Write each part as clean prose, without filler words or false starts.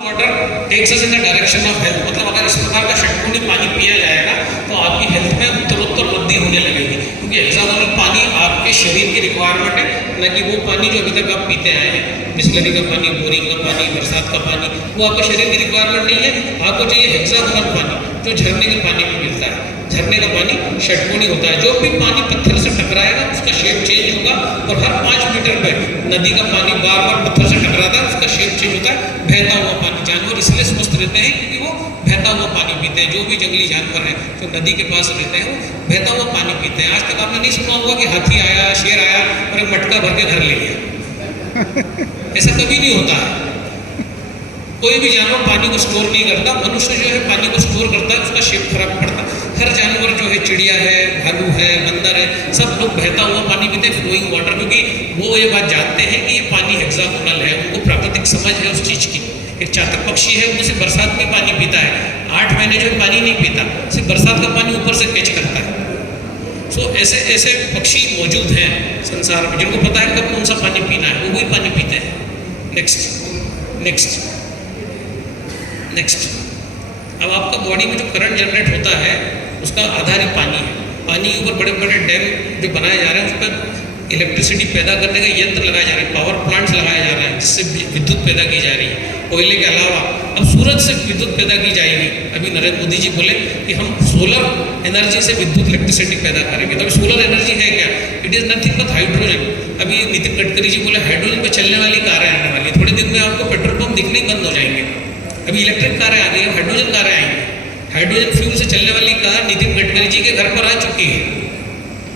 Water takes us in the direction of health, मतलब अगर इस प्रकार का षटकोणी पानी पिया जाएगा तो आपकी हेल्थ में उत्तरोत्तर वृद्धि होने लगेगी, क्योंकि हेक्सागोनल पानी आपके शरीर की रिक्वायरमेंट है, न कि वो पानी जो अभी तक आप पीते आए हैं, बिस्लरी का पानी, बोरिंग का पानी, बरसात का पानी, वो आपके शरीर की रिक्वायरमेंट नहीं है। आपको चाहिए हेक्सागोनल पानी जो झरने के पानी में मिलता है। झरने का पानी षटकोणी होता है, जो भी पानी पत्थर से टकराएगा उसका शेप चेंज होगा, और हर 5 मीटर में नदी का पानी बार बार पत्थर से टकराता है, उसका शेप चेंज होता है, बहता हुआ पानी। जानवर इसलिए स्वस्थ रहते हैं क्योंकि वो बहता हुआ पानी पीते हैं। जो भी जंगली जानवर हैं जो नदी के पास रहते हैं वो बहता हुआ पानी पीते हैं। आज तक आपने नहीं सुना होगा कि हाथी आया, शेर आया और एक मटका भर के घर ले गया। ऐसा कभी नहीं होता है। कोई भी जानवर पानी को स्टोर नहीं करता, मनुष्य जो है पानी को स्टोर करता है, उसका शेप फर्क पड़ता है। हर जानवर जो है, चिड़िया है, भालू है, बंदर है, सब लोग बहता हुआ पानी पीते हैं, फ्लोइंग वाटर, क्योंकि वो ये बात जानते हैं कि ये पानी हेक्सागोनल है, उनको प्राकृतिक समझ है उस चीज़ की। एक चातक पक्षी है, वो सिर्फ बरसात में पानी पीता है, 8 महीने जो है पानी नहीं पीता, सिर्फ बरसात का पानी ऊपर से कैच करता है। सो ऐसे ऐसे पक्षी मौजूद हैं संसार में जिनको पता है कब कौन सा पानी पीना है, वो भी पानी पीते हैं। नेक्स्ट अब आपका बॉडी में जो करंट जनरेट होता है उसका आधार ही पानी है। पानी के ऊपर बड़े बड़े डैम जो बनाए जा रहे हैं, उस पर इलेक्ट्रिसिटी पैदा करने का यंत्र लगाए जा रहे हैं, पावर प्लांट्स लगाए जा रहे हैं, जिससे विद्युत पैदा की जा रही है। कोयले के अलावा अब सूरज से विद्युत पैदा की जाएगी। अभी नरेंद्र मोदी जी बोले कि हम सोलर एनर्जी से विद्युत इलेक्ट्रिसिटी पैदा करेंगे। तो सोलर एनर्जी है क्या? It is nothing but hydrogen. अभी नितिन गडकरी जी बोले हाइड्रोजन पर चलने वाली कारें आने वाली, थोड़े दिन में आपको पेट्रोल पंप दिखने ही बंद हो जाएंगे। अभी इलेक्ट्रिक कारें आ गई हैं, हाइड्रोजन कारें आएंगी। हाइड्रोजन फ्यूल से चलने वाली कार नितिन गडकरी जी के घर पर आ चुकी है।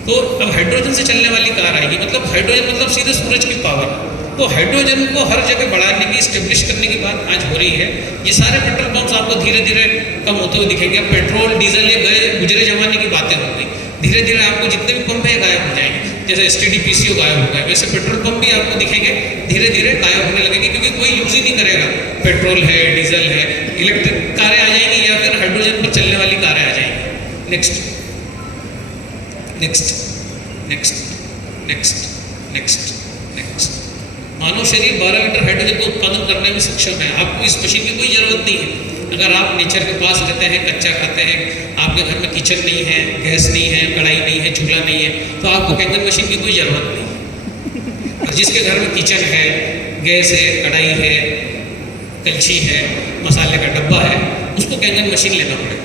तो अब हाइड्रोजन से चलने वाली कार आएगी, मतलब हाइड्रोजन मतलब सीधे सूरज की पावर। तो हाइड्रोजन को हर जगह बढ़ाने की, स्टेब्लिश करने की बात आज हो रही है। ये सारे पेट्रोल पंप्स आपको धीरे धीरे कम होते हुए दिखेंगे। पेट्रोल डीजल ये गए गुजरे जमाने की बातें हो गई। धीरे धीरे आपको जितने भी पंप है गायब हो जाएंगे। जैसे STD PCO गायब हो गए, वैसे पेट्रोल पंप भी आपको दिखेंगे धीरे धीरे गायब होने लगेंगे, क्योंकि कोई यूज ही नहीं करेगा। पेट्रोल है, डीजल है, इलेक्ट्रिक कारें आ जाएंगी या फिर हाइड्रोजन पर चलने वाली कारें आ जाएंगी। नेक्स्ट मानव शरीर 12 लीटर हाइड्रोजन का उत्पादन करने में सक्षम है। आपको इस मशीन की कोई जरूरत नहीं है। अगर आप नेचर के पास रहते हैं, कच्चा खाते हैं, आपके घर में किचन नहीं है, गैस नहीं है, कढ़ाई नहीं है, चूल्हा नहीं है, तो आपको कैंगन मशीन की कोई ज़रूरत नहीं। और जिसके घर में किचन है, गैस है, कढ़ाई है, कलछी है, मसाले का डब्बा है, उसको कैंगन मशीन लेना पड़ेगा।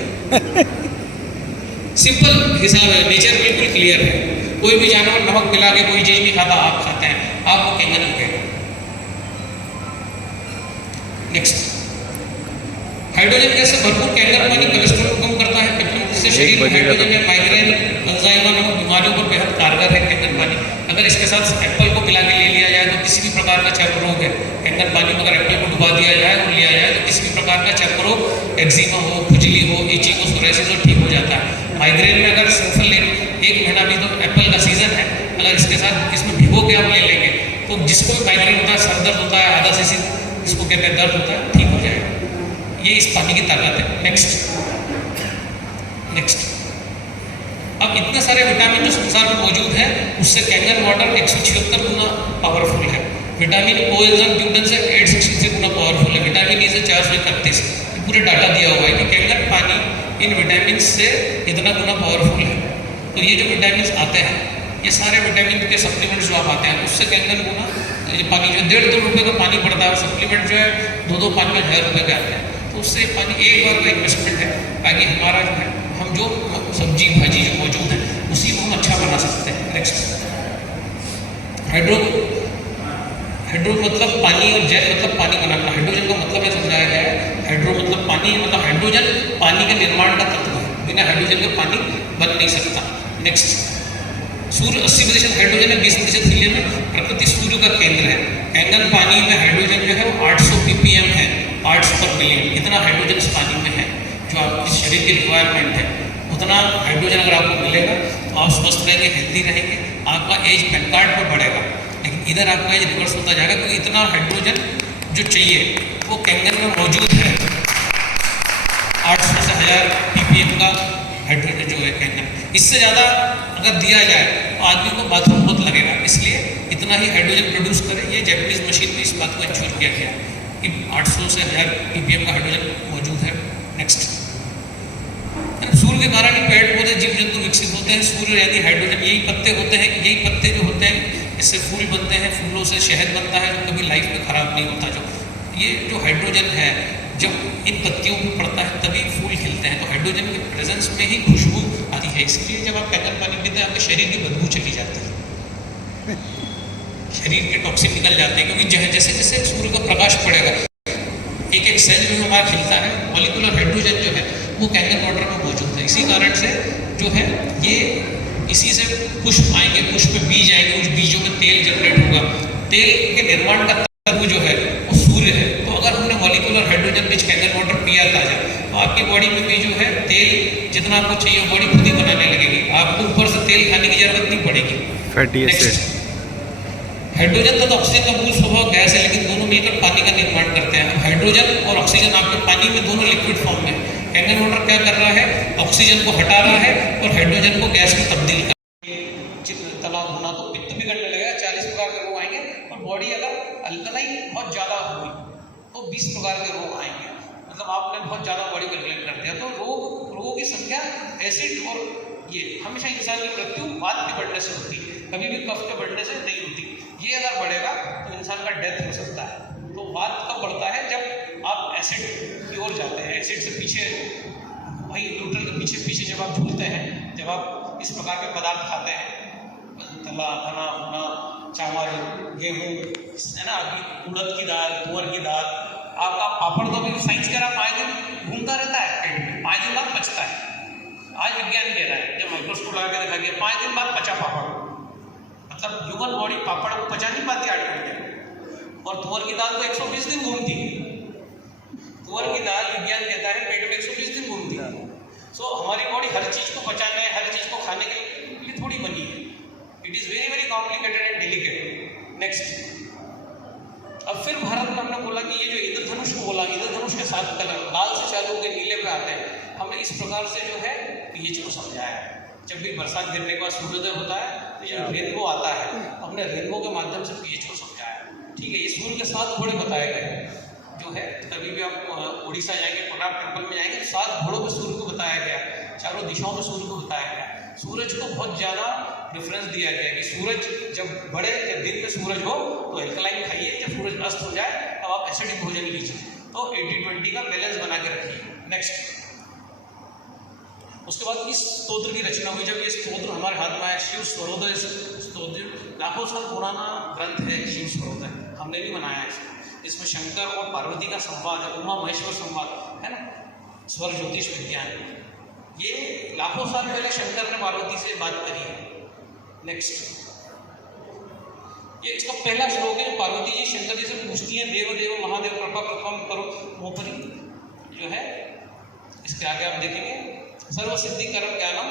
सिंपल हिसाब है, नेचर बिल्कुल क्लियर है। कोई भी जानवर नमक मिला के कोई चीज़ नहीं खाता, आप खाते हैं, आपको कैंगन लगेगा। नेक्स्ट, हाइड्रोजन गैस से भरपूर कैंगन पानी कोलेस्ट्रॉल को कम करता है। जिससे शरीर में हाइड्रोजन या माइग्रेन, अल्जाइमर नामक बीमारियों पर बेहद कारगर है कैंगन पानी। अगर इसके साथ एप्पल को मिला के ले लिया जाए तो किसी भी प्रकार का चर्म रोग है, कैंगन पानी में अगर एप्पल को डुबा दिया जाए और लिया जाए तो किसी भी प्रकार का चर्म रोग, एक्जिमा हो, खुजली हो, इचिंग हो, सोरायसिस हो, ठीक हो जाता है। माइग्रेन में अगर सिंपल 1 महीना भी, तो एप्पल का सीजन है, अगर इसके साथ इसमें भिगो के आप ले लेंगे तो जिसको भी माइग्रेन होता है, सर दर्द होता है, आधा से जिसको कहते हैं दर्द होता है, ठीक हो जाएगा। ये इस पानी की ताकत है। नेक्स्ट अब इतने सारे विटामिन जो संसार में मौजूद है, उससे कैंगन वाटर 176 गुना पावरफुल है। विटामिन कोएंजाइम ट्यूबन से 863 गुना पावरफुल है। विटामिन E से 431। पूरे डाटा दिया हुआ है कि कैंगन पानी इन विटामिन से इतना गुना पावरफुल है। तो ये जो विटामिन आते हैं, ये सारे विटामिन के सप्लीमेंट्स जो आप आते हैं, उससे कैंगन गुना ये पानी जो 1.5-2 रुपये का पानी पड़ता है, सप्लीमेंट जो है 2-2 पानी में 1000 रुपये के आते हैं। तो उससे पानी एक बार का इन्वेस्टमेंट है, ताकि हमारा जो है, हम जो सब्जी भाजी जो मौजूद है उसी को हम अच्छा बना सकते हैं। नेक्स्ट, हाइड्रो मतलब पानी और जेल मतलब पानी बनाना। हाइड्रोजन का मतलब है समझाया गया है। हाइड्रो मतलब पानी, मतलब हाइड्रोजन पानी के निर्माण का तत्व है। बिना हाइड्रोजन का पानी बन नहीं सकता। नेक्स्ट, सूर्य 80% हाइड्रोजन है, 20% हीलियम है। प्रकृति सूर्य का केंद्र है। कैंगन पानी में हाइड्रोजन जो है वो 800 ppm है, पार्ट्स पर मिलियन। इतना हाइड्रोजन इस पानी में है जो आपके शरीर की रिक्वायरमेंट है। उतना हाइड्रोजन अगर आपको मिलेगा तो आप स्वस्थ रहेंगे, हेल्दी रहेंगे, आपका एज पैन कार्ड पर बढ़ेगा। लेकिन इधर आपका एज रिवर्स होता जाएगा, क्योंकि इतना हाइड्रोजन जो चाहिए वो कैंगन में मौजूद है। 800 से 1000 ppm का हाइड्रोजन जो है कैंगन। इससे ज़्यादा अगर दिया जाए तो आदमी को बाथरूम बहुत लगेगा, इसलिए इतना ही हाइड्रोजन प्रोड्यूस करें। ये जैपनीज मशीन में इस बात को इंश्योर किया गया है। 800 से 1000 ppm का हाइड्रोजन मौजूद है। नेक्स्ट, सूर्य के कारण ही पेड़ पौधे जीव जंतु विकसित होते हैं। सूर्य यानी हाइड्रोजन, यही पत्ते होते हैं, यही पत्ते जो होते हैं इससे फूल बनते हैं, फूलों से शहद बनता है जो कभी लाइफ में खराब नहीं होता। जो ये जो हाइड्रोजन है जब इन पत्तियों पर पड़ता है तभी फूल खिलते हैं। तो हाइड्रोजन के प्रेजेंस में ही खुशबू आती है, इसलिए जब आप कैंकर पानी पीते हैं आपके शरीर की बदबू चली जाती है, शरीर के टॉक्सिन निकल जाते हैं, क्योंकि जैसे जैसे सूर्य का प्रकाश पड़ेगा एक एक सेल जो हमारा खिलता है, मॉलिक्यूलर हाइड्रोजन जो है वो कैंकर वाटर में मौजूद है। इसी कारण से जो है ये इसी से पुष्प आएंगे, पुष्प में बीज आएंगे, उस बीजों में तेल जनरेट होगा। तेल के निर्माण का तत्व जो है वो सूर्य है। तो अगर हमने molecular hydrogen rich canker water पिया ताजा, तो आपकी बॉडी में भी जो है तेल जितना आपको चाहिए बॉडी खुद ही बनाने लगेगी, आपको ऊपर से तेल खाने की जरूरत नहीं पड़ेगी। फैटी एसिड, हाइड्रोजन तथा ऑक्सीजन का मूल स्वभाव गैस है, लेकिन दोनों मिलकर पानी का निर्माण करते हैं। अब हाइड्रोजन और ऑक्सीजन आपके पानी में दोनों लिक्विड फॉर्म में, कैंकर वाटर क्या कर रहा है, ऑक्सीजन को हटा रहा है और हाइड्रोजन को गैस में तब्दील कर तला होना, तो पित्त बिगड़ने लगेगा, 40 प्रकार के रोग आएंगे। और बॉडी अगर अल्कलाइन बहुत ज़्यादा होगी तो 20 प्रकार के रोग आएंगे। मतलब आपने बहुत ज़्यादा बॉडी को नेग्लेक्ट कर दिया तो रोगों की संख्या एसिड और ये हमेशा इंसान की मृत्यु वात के बढ़ने से होती है, कभी भी कफ के बढ़ने से नहीं होती। ये अगर बढ़ेगा तो इंसान का डेथ हो सकता है। तो वात कब बढ़ता है, जब आप एसिड की ओर जाते हैं, एसिड से पीछे वही न्यूट्रल के पीछे पीछे जब आप झूलते हैं, जब आप इस प्रकार के पदार्थ खाते हैं, तला खाना होना, चावल गेहूँ है ना, आपकी उड़द की दाल, तुअर की दाल, आपका पापड़ तो अभी साइंस कह रहा 5 दिन घूमता रहता है पेट में, 5 दिन बाद पचता है। आज विज्ञान कह रहा है, जब माइक्रोस्कोप लगा के देखा गया 5 दिन बाद पचा पापड़, मतलब ह्यूमन बॉडी पापड़ को पचा नहीं पाती 8 घंटे। और तुअर की दाल तो 120 दिन घूमती है, तुअर की दाल विज्ञान कहता है पेट में 120 दिन घूमती है। सो हमारी बॉडी हर चीज़ को पचाने, हर चीज़ को खाने के लिए थोड़ी बनी है। It is very very complicated and delicate. Next, अब फिर भारत में हमने बोला कि ये जो इंद्रधनुष को बोला, इंद्रधनुष के 7 कलर लाल से चालू होकर नीले पे आते हैं। हमने इस प्रकार से जो है पीएच को समझाया है। जब भी बरसात गिरने के बाद सूर्योदय होता है तो जो रेनबो आता है, हमने रेनबो के माध्यम से पीएच को समझाया है। ठीक है, ये सूर्य के 7 घोड़े बताए गए जो है, कभी भी आप उड़ीसा जाएंगे, कोणार्क टेम्पल में जाएंगे, 7 घोड़ों में सूर्य को बताया गया, चारों दिशाओं में सूर्य को बताया गया। सूरज को बहुत ज़्यादा डिफरेंस दिया गया कि सूरज जब बढ़े, जब दिन में सूरज हो तो एल्कलाइन खाइए, जब सूरज अस्त हो जाए तब आप एसिडिक भोजन लीजिए। तो 80-20 का बैलेंस बना के रखिए। नेक्स्ट, उसके बाद इस स्तोत्र की रचना हुई। जब ये स्तोत्र हमारे हाथ में आया, शिव स्वरोदय स्तोत्र, लाखों साल पुराना ग्रंथ है शिव स्वरोदय, हमने भी बनाया है इसमें शंकर और पार्वती का संवाद है, उमा महेश्वर संवाद है ना, स्वर ज्योतिष विज्ञान। ये लाखों साल पहले शंकर ने पार्वती से बात करी है। नेक्स्ट, ये इसका पहला श्लोक है, पार्वती जी शंकर जी से पूछती हैं, देव देव महादेव कृपा कृपा करो मोपरी, जो है इसके आगे आप देखेंगे, सर्व सिद्धि कर्म ज्ञानम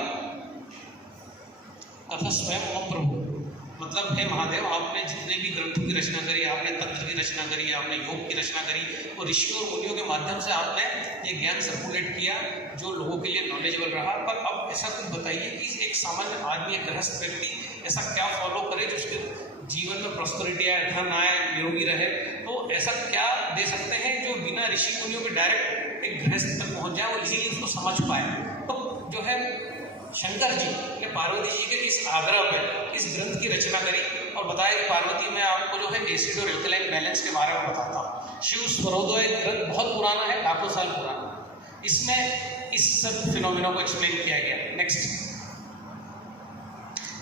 तथा स्वयं मम प्रभु। मतलब हे महादेव, आपने जितने भी ग्रंथों की रचना करी, आपने तंत्र की रचना करी, आपने योग की रचना करी और ऋषियों और मुनियों के माध्यम से आपने ये ज्ञान सर्कुलेट किया जो लोगों के लिए नॉलेजेबल रहा। पर अब ऐसा कुछ बताइए कि एक सामान्य आदमी, एक गृहस्थ व्यक्ति ऐसा क्या फॉलो करे जो उसके जीवन में प्रॉस्पेरिटी आए, धन आए, निरोगी रहे। तो ऐसा क्या दे सकते हैं जो बिना ऋषि मुनियों के डायरेक्ट एक गृहस्थ तक पहुँच जाए और इसीलिए उसको समझ पाए। तो जो है शंकर जी ने पार्वती जी के इस आग्रह पर इस ग्रंथ की रचना करी और बताया कि पार्वती, मैं आपको जो है एसिड और एल्कलाइन बैलेंस के बारे में बताता हूँ। शिव स्वरोदय ग्रंथ बहुत पुराना है, लाखों साल पुराना। इसमें इस सब फिनोमिना को एक्सप्लेन किया गया। नेक्स्ट,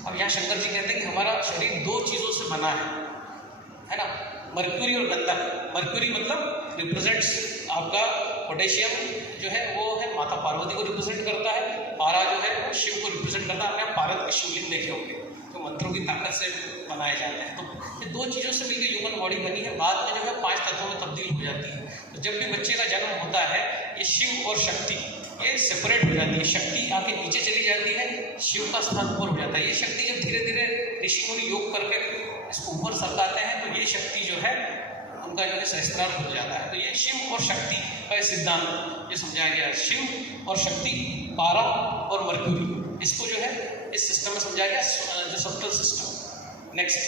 अब यहाँ शंकर जी कहते हैं कि हमारा शरीर 2 चीज़ों से बना है ना, मर्क्यूरी और गंधक। मर्क्यूरी मतलब रिप्रेजेंट्स आपका पोटेशियम जो है वो है माता पार्वती को रिप्रेजेंट करता है, पारा जो है वो शिव को रिप्रेजेंट करता है। आपने भारत के शिवलिंग देखे होंगे तो मंत्रों की ताकत से बनाए जाते हैं। तो ये 2 चीज़ों से मिलकर ह्यूमन बॉडी बनी है। बाद में जो है 5 तत्वों में तब्दील हो जाती है। तो जब भी बच्चे का जन्म होता है, ये शिव और शक्ति ये सेपरेट हो जाती है। शक्ति आके नीचे चली जाती है, शिव का स्थान ऊपर हो जाता है। ये शक्ति जब धीरे धीरे ऋषि मुनि योग करके इसको ऊपर सरकाते हैं तो ये शक्ति जो है उनका जो है सहस्त्रार हो जाता है। तो ये शिव और शक्ति का सिद्धांत ये समझाया गया। शिव और शक्ति, पारा और मर्क्यूरी, इसको जो है इस सिस्टम में समझाया गया, जो सप्तल सिस्टम। नेक्स्ट,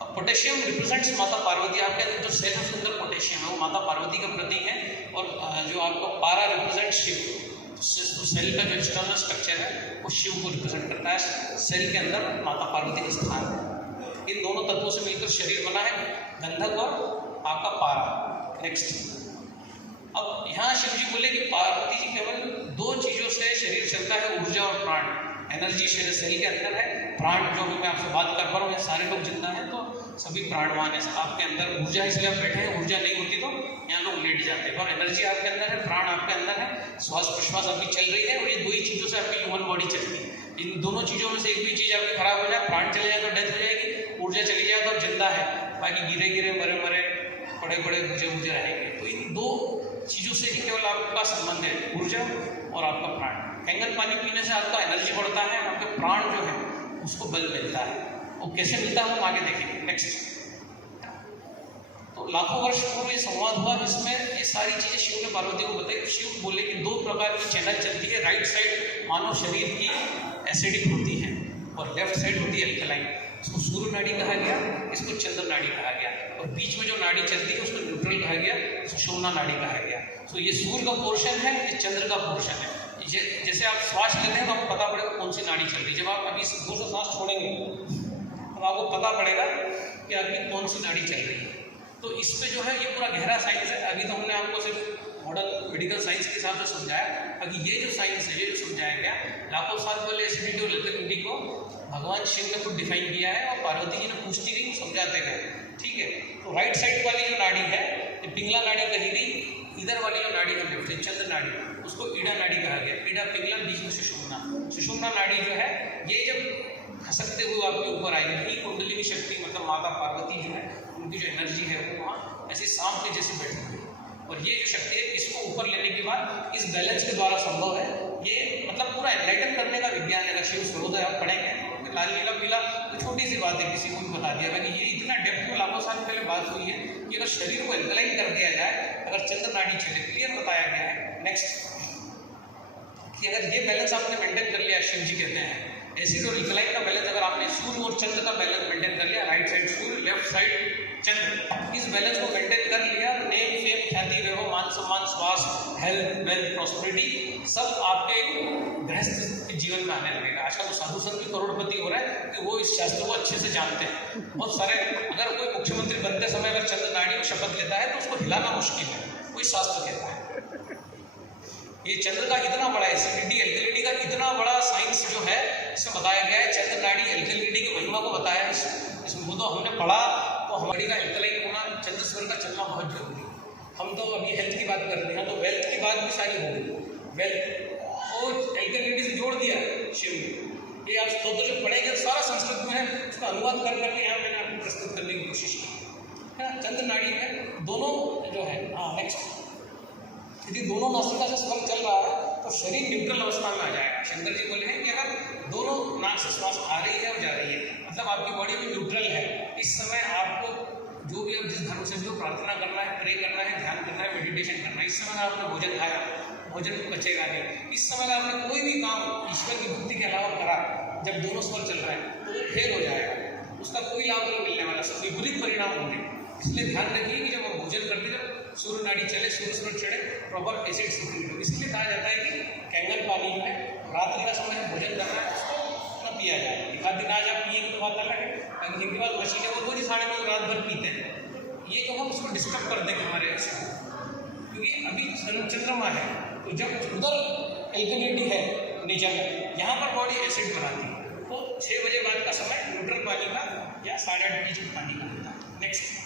अब पोटेशियम रिप्रेजेंट्स माता पार्वती। आपके अंदर जो सेल उसके अंदर पोटेशियम है वो माता पार्वती का प्रतीक है। और जो आपको पारा रिप्रेजेंट शिव, तो सेल का जो एक्सटर्नल स्ट्रक्चर है वो शिव को रिप्रेजेंट करता है। सेल के अंदर माता पार्वती का स्थान है। इन दोनों तत्वों से मिलकर शरीर बना है, गंधक और आपका पारा। नेक्स्ट, अब यहाँ शिव जी बोले कि पार्वती जी केवल दो चीजों से शरीर चलता है, ऊर्जा और प्राण। एनर्जी शरीर सेल के अंदर है, प्राण जो भी मैं आपसे बात कर पा रहा हूँ, सारे लोग जिंदा हैं तो सभी प्राणवान है। आपके अंदर ऊर्जा, इसलिए आप बैठे हैं, ऊर्जा नहीं होती तो यहाँ लोग लेट जाते हैं। और एनर्जी आपके अंदर है, प्राण आपके अंदर है, श्वास प्रश्वास आपकी चल रही है, और ये दो ही चीज़ों से आपकी ह्यूमन बॉडी चलती है। इन दोनों चीज़ों में से एक भी चीज़ आपकी खराब हो जाए, प्राण चले जाए तो डेथ हो जाएगी, ऊर्जा चली जाए तो जिंदा है, बाकी गिरे गिरे मरे मरे पड़े पड़े बुझे बुझे रहेंगे। तो इन दो चीज़ों से ही केवल आपका संबंध है, ऊर्जा और आपका प्राण। कैंगन पानी पीने से आपका एनर्जी बढ़ता है, आपके प्राण जो है उसको बल मिलता है। वो कैसे मिलता है हम आगे देखेंगे। नेक्स्ट, तो लाखों वर्ष पूर्व ये संवाद हुआ, इसमें ये सारी चीजें शिव ने पार्वती को बताई। शिव बोले कि दो प्रकार की चैनल चलती है, राइट साइड मानव शरीर की एसिडिक होती है और लेफ्ट साइड होती है अल्कलाइन। इसको सूर्य नाड़ी कहा गया, इसको चंद्र नाड़ी कहा गया, और बीच में जो नाड़ी चलती है उसको न्यूट्रल कहा गया, सुषुम्ना नाड़ी कहा गया। तो ये सूर्य का पोर्शन है, ये चंद्र का पोर्शन है। जैसे आप श्वास लेते हैं तो आपको पता पड़ेगा कौन सी नाड़ी चल रही है। जब आप अभी दूर से सांस छोड़ेंगे तो आपको पता पड़ेगा कि आपकी कौन सी नाड़ी चल रही है। तो इस पे जो है ये पूरा गहरा साइंस है। अभी तो हमने आपको सिर्फ मॉडर्न मेडिकल साइंस के हिसाब से समझाया, बाकी ये जो साइंस है, ये जो समझाया गया लाखों साल पहले एसिडिटी और एल्कलिनिटी को भगवान शिव ने खुद डिफाइन किया है और पार्वती जी ने पूछती गई, समझाते गए। ठीक है, तो राइट साइड वाली जो नाड़ी है ये पिंगला नाड़ी कही गई, इधर वाली जो नाड़ी है लेफ्ट है चंद्र नाड़ी, उसको ईड़ा नाड़ी कहा गया। ईड़ा पिंगला, बीच में सुषुम्ना। सुषुम्ना नाड़ी जो है ये जब खसकते हुए आपके ऊपर आएगी, यही कुंडलिनी शक्ति मतलब माता पार्वती जो है उनकी जो एनर्जी है वो वहाँ ऐसे सांप के जैसे बैठी हुई है। और ये जो शक्ति है इसको ऊपर लेने के बाद इस बैलेंस के द्वारा संभव है। ये मतलब पूरा एनलाइटन करने का विज्ञान है। शिव सर्वोदय आप पढ़ेंगे, लाल नीला पीला तो छोटी सी बात है, किसी को भी बता दिया कि ये इतना डेप्थ में लाखों साल पहले बात हुई है कि अगर शरीर को एल्कलाइन कर दिया जाए, अगर चंद्र नाड़ी चले, क्लियर बताया गया है। नेक्स्ट, कि अगर ये बैलेंस आपने मेंटेन कर लिया, शिव जी कहते हैं एसिड और एल्कलाइन का बैलेंस अगर आपने सूर्य और चंद्र का बैलेंस मेंटेन कर लिया, राइट साइड सूर्य लेफ्ट साइड चंद्र, इस बैलेंस को मेंटेन कर लिया, नेम फेम ख्याति वैभव मान सम्मान स्वास्थ्य हेल्थ वेल्थ प्रॉस्पेरिटी सब आपके गृहस्थ के जीवन में आने लगेगा। आजकल तो साधु संत भी करोड़पति हो रहा है कि वो इस शास्त्र को अच्छे से जानते हैं। बहुत सारे, अगर कोई मुख्यमंत्री बनते समय अगर चंद्र नाड़ी में शपथ लेता है तो उसको हिलाना मुश्किल है, कोई शास्त्र कहता है। ये चंद्र का इतना बड़ा एसिडिटी एल्कलिनिटी का इतना बड़ा साइंस जो है इसमें बताया गया है। चंद्र नाड़ी एल्कलिनिटी की महिमा को बताया है इसमें। तो हमने पढ़ा तो हमारी का एल्कलाइन होना, चंद्र स्वर का चलना बहुत जरूरी है। हम तो अभी हेल्थ की बात कर रहे हैं, तो वेल्थ की बात भी सारी हो गई। वेल्थ और एल्कलिनिटी से जोड़ दिया शिव ने। ये आप स्तोत्र जो पढ़ेंगे सारा संस्कृत में है, उसका अनुवाद कर करके यहाँ मैंने आपको प्रस्तुत करने की कोशिश की है। चंद्र नाड़ी में दोनों जो है, हाँ नेक्स्ट, यदि दोनों नासिका से स्वर चल रहा है तो शरीर न्यूट्रल अवस्था में आ जाएगा। शंकर जी बोले हैं कि अगर दोनों नाक से श्वास आ रही है और जा रही है, मतलब आपकी बॉडी में न्यूट्रल है, इस समय आपको जो भी आप जिस धर्म से जो प्रार्थना करना है, प्रे करना है, ध्यान करना है, मेडिटेशन करना है, इस समय आपने भोजन खाया, भोजन बचेगा नहीं। इस समय आपने कोई भी काम ईश्वर की भक्ति के अलावा करा, जब दोनों स्वर चल रहे हैं तो वो फेल हो जाएगा, उसका कोई लाभ नहीं मिलने वाला, सब विपरीत परिणाम होंगे। इसलिए ध्यान रखिए कि जब हम भोजन करते हैं, जब सूर्य नाड़ी चले, सूर्य स्वर चढ़े, प्रॉपर एसिड सीक्रेट हो। इसलिए कहा जाता है कि कैंगन पानी जो है रात्रि का समय भोजन करना है उसको न पिया जाए। एक आध दिन आज आप पिए तो बात अलग है, इनके बाद मशीनें वो रोज 9:30 रात भर पीते हैं। ये जो हम उसको डिस्टर्ब कर देंगे हमारे ऐसे, क्योंकि अभी चंद्रमा है तो जब उधर एल्कलिनिटी है नेचर में, यहाँ पर बॉडी एसिड बनाती है। तो 6 बजे बाद का समय न्यूट्रल पानी का या 8:30 बीच में पानी का होता है। नेक्स्ट,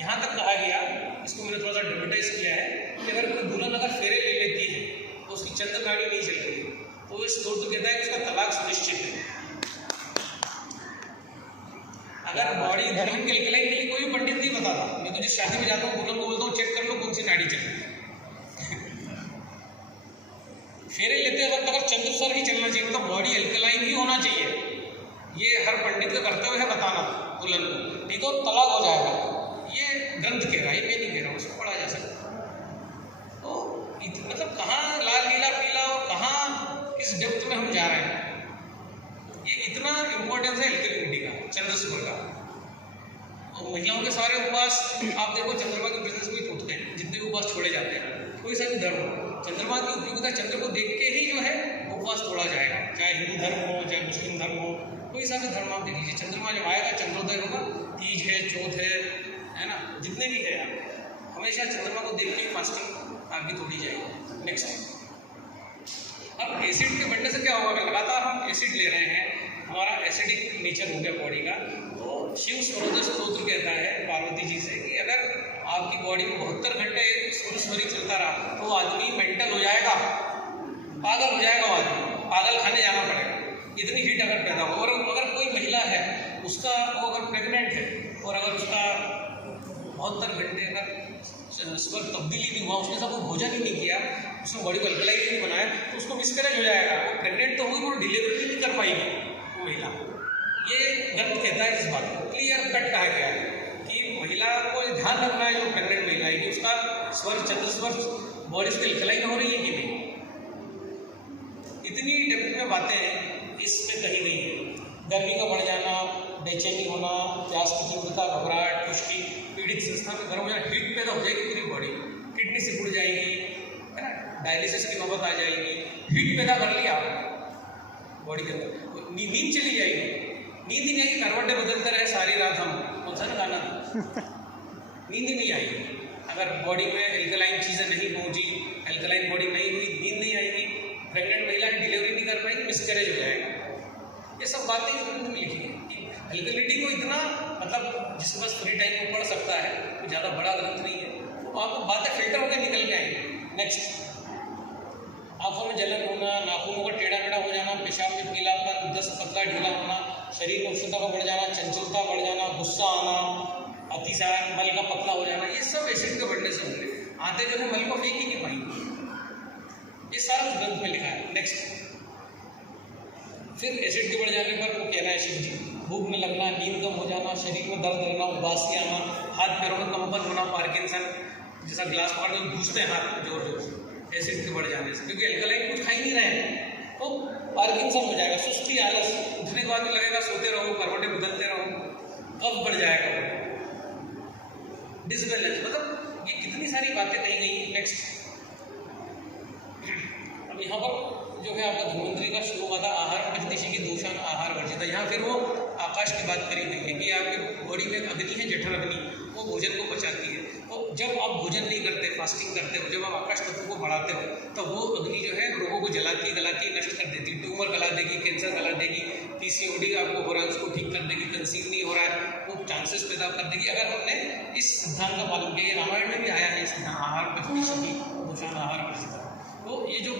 यहाँ तक कहा गया, इसको मैंने थोड़ा सा ड्रामेटाइज किया है कि अगर कोई दुल्हन अगर फेरे ले लेती है तो उसकी चंद्र नाड़ी नहीं चल रही, तो इस स्तोत्र कहता है कि उसका तलाक सुनिश्चित है। अगर बॉडी दुल्हन के एल्कलाइन के लिए कोई भी पंडित नहीं बताता, मैं तो जिस शादी में जाता हूँ दुल्हन को बोलता हूँ चेक कर लो कौन सी नाड़ी चल रही है। फेरे लेते वक्त अगर चंद्र स्वर ही चलना चाहिए, मतलब बॉडी एल्कलाइन ही होना चाहिए, ये हर पंडित का कर्तव्य है बताना दुल्हन को, नहीं तो तलाक हो जाएगा। ये ग्रंथ कह रहा है, मैं नहीं कह रहा हूँ, उसको पढ़ा जा सकता। तो मतलब कहाँ लाल नीला पीला और कहाँ किस डेप्थ में हम जा रहे हैं, ये इतना इम्पोर्टेंस है एल्कलिनिटी का, चंद्र स्वर का। तो महिलाओं के सारे उपवास आप देखो चंद्रमा के प्रेजेंस में टूटते हैं, जितने उपवास छोड़े जाते हैं, कोई सा भी धर्म हो, चंद्रमा की उपयोगिता चंद्र को देख के ही जो है उपवास तोड़ा जाएगा, चाहे हिंदू धर्म हो चाहे मुस्लिम धर्म हो, कोई सा भी धर्म आप देख लीजिए, चंद्रमा जब आएगा चंद्रोदय होगा, तीज है, चौथ है ना, जितने भी है हमेशा चंद्रमा को देख के फास्टिंग आपकी तोड़ी जाएगी। नेक्स्ट, अब एसिड के बढ़ने से क्या होगा, लगातार हम एसिड ले रहे हैं, हमारा एसिडिक नेचर हो गया बॉडी का, तो शिव स्वरोदय स्तोत्र कहता है पार्वती जी से कि अगर आपकी बॉडी में 72 घंटे सूर्य चलता रहा तो आदमी मेंटल हो जाएगा, पागल हो जाएगा, आदमी पागल खाने जाना पड़ेगा, इतनी हीट अगर पैदा हो। और अगर कोई महिला है उसका, वो अगर प्रेग्नेंट है और अगर उसका 72 घंटे अगर स्वर तब्दीली नहीं हुआ, उसने सब भोजन ही नहीं किया, उसने बॉडी को अल्कलाइन नहीं बनाया, तो उसको मिसकैरेज हो जाएगा, वो प्रेग्नेंट तो हुई वो डिलीवरी नहीं कर पाएगी वो महिला। ये गलत कहता है इस बात को, क्लियर कट कहा गया है कि महिला को ध्यान रखना है, जो प्रेग्नेंट महिला है कि उसका स्वर चंद्र स्वर बॉडी से अल्कलाइन हो रही है कि नहीं। इतनी डेप्थ में बातें हैं इसमें कही गई है। गर्मी का बढ़ जाना, बेचैनी होना, प्यास की तीव्रता, घबराहट, खुश्की, पीड़ित संस्थान में गर्म हो जाना, हीट पैदा हो जाएगी पूरी बॉडी, किडनी सिकुड़ जाएगी, है ना, डायलिसिस की नौबत आ जाएगी, हीट पैदा कर लिया बॉडी के अंदर, नींद चली जाएगी, नींद ही नहीं आएगी, करवटें बदलते रहे सारी रात हम, कौन सा गाना नींद ही नहीं आएगी। अगर बॉडी में एल्कलाइन चीज़ें नहीं पहुँची, एल्कलाइन बॉडी नहीं हुई, नींद नहीं आएगी, प्रेग्नेंट महिला डिलीवरी नहीं कर पाएगी, मिसकैरेज हो जाएगा। ये सब बातें इस ग्रंथ में लिखी है कि एल्कलिटी को इतना, मतलब जिसके पास फ्री टाइम में पढ़ सकता है, तो ज़्यादा बड़ा ग्रंथ नहीं है, तो आपको बातें फिल्टर होकर निकल के आएंगी। नेक्स्ट, आंखों में जलन होना, नाखूनों का टेढ़ा मेढ़ा हो जाना, पेशाब में पीलापन, दस्त पतला ढीला होना, शरीर में उष्णता का बढ़ जाना, चंचलता बढ़ जाना, गुस्सा आना, अतिसार, मल का पतला हो जाना, ये सब एसिड के बढ़ने से होंगे। आते जो है मल को फेंक ही नहीं पाएंगे, ये सारा ग्रंथ में लिखा है। नेक्स्ट, फिर एसिड के बढ़ जाने पर वो कहना है शिव जी, भूख न लगना, नींद कम हो जाना, शरीर में दर्द रहना, उबासी आना, हाथ पैरों में कंपन होना, पार्किंसन, जैसा ग्लास पकड़ के घूसते हैं हाथ जोर जोर से एसिड के बढ़ जाने से, क्योंकि एल्कलाइन कुछ खा ही नहीं रहे हैं, तो पार्किंसन हो जाएगा, सुस्ती, आलस, उठने के बाद भी लगेगा सोते रहो, करवटें बदलते रहो, कब बढ़ जाएगा, डिसबैलेंस, मतलब ये कितनी सारी बातें कही गई। नेक्स्ट, अब यहाँ पर जो है आपका धन्वंतरी का श्लोक आता, आहार पचदिशी की दोषान आहार वर्जित, यहाँ फिर वो आकाश की बात करी गई है कि आपकी बॉडी में एक अग्नि है, जठर अग्नि, वो भोजन को पचाती है। तो जब आप भोजन नहीं करते, फास्टिंग करते हो, जब आप आकाश तत्व को बढ़ाते हो, तो वो अग्नि जो है रोगों को जलाती गलाती नष्ट कर देती, ट्यूमर गला देगी, कैंसर गला देगी, पीसीओडी आपको हो रहा है उसको ठीक कर देगी, कंसीव नहीं हो रहा है वो चांसेस पैदा कर देगी, अगर हमने इस सिद्धांत का पालन किया। रामायण में भी आया है सिद्धांत, आहार पचदिशी की दोषान आहार वर्जित। तो ये जो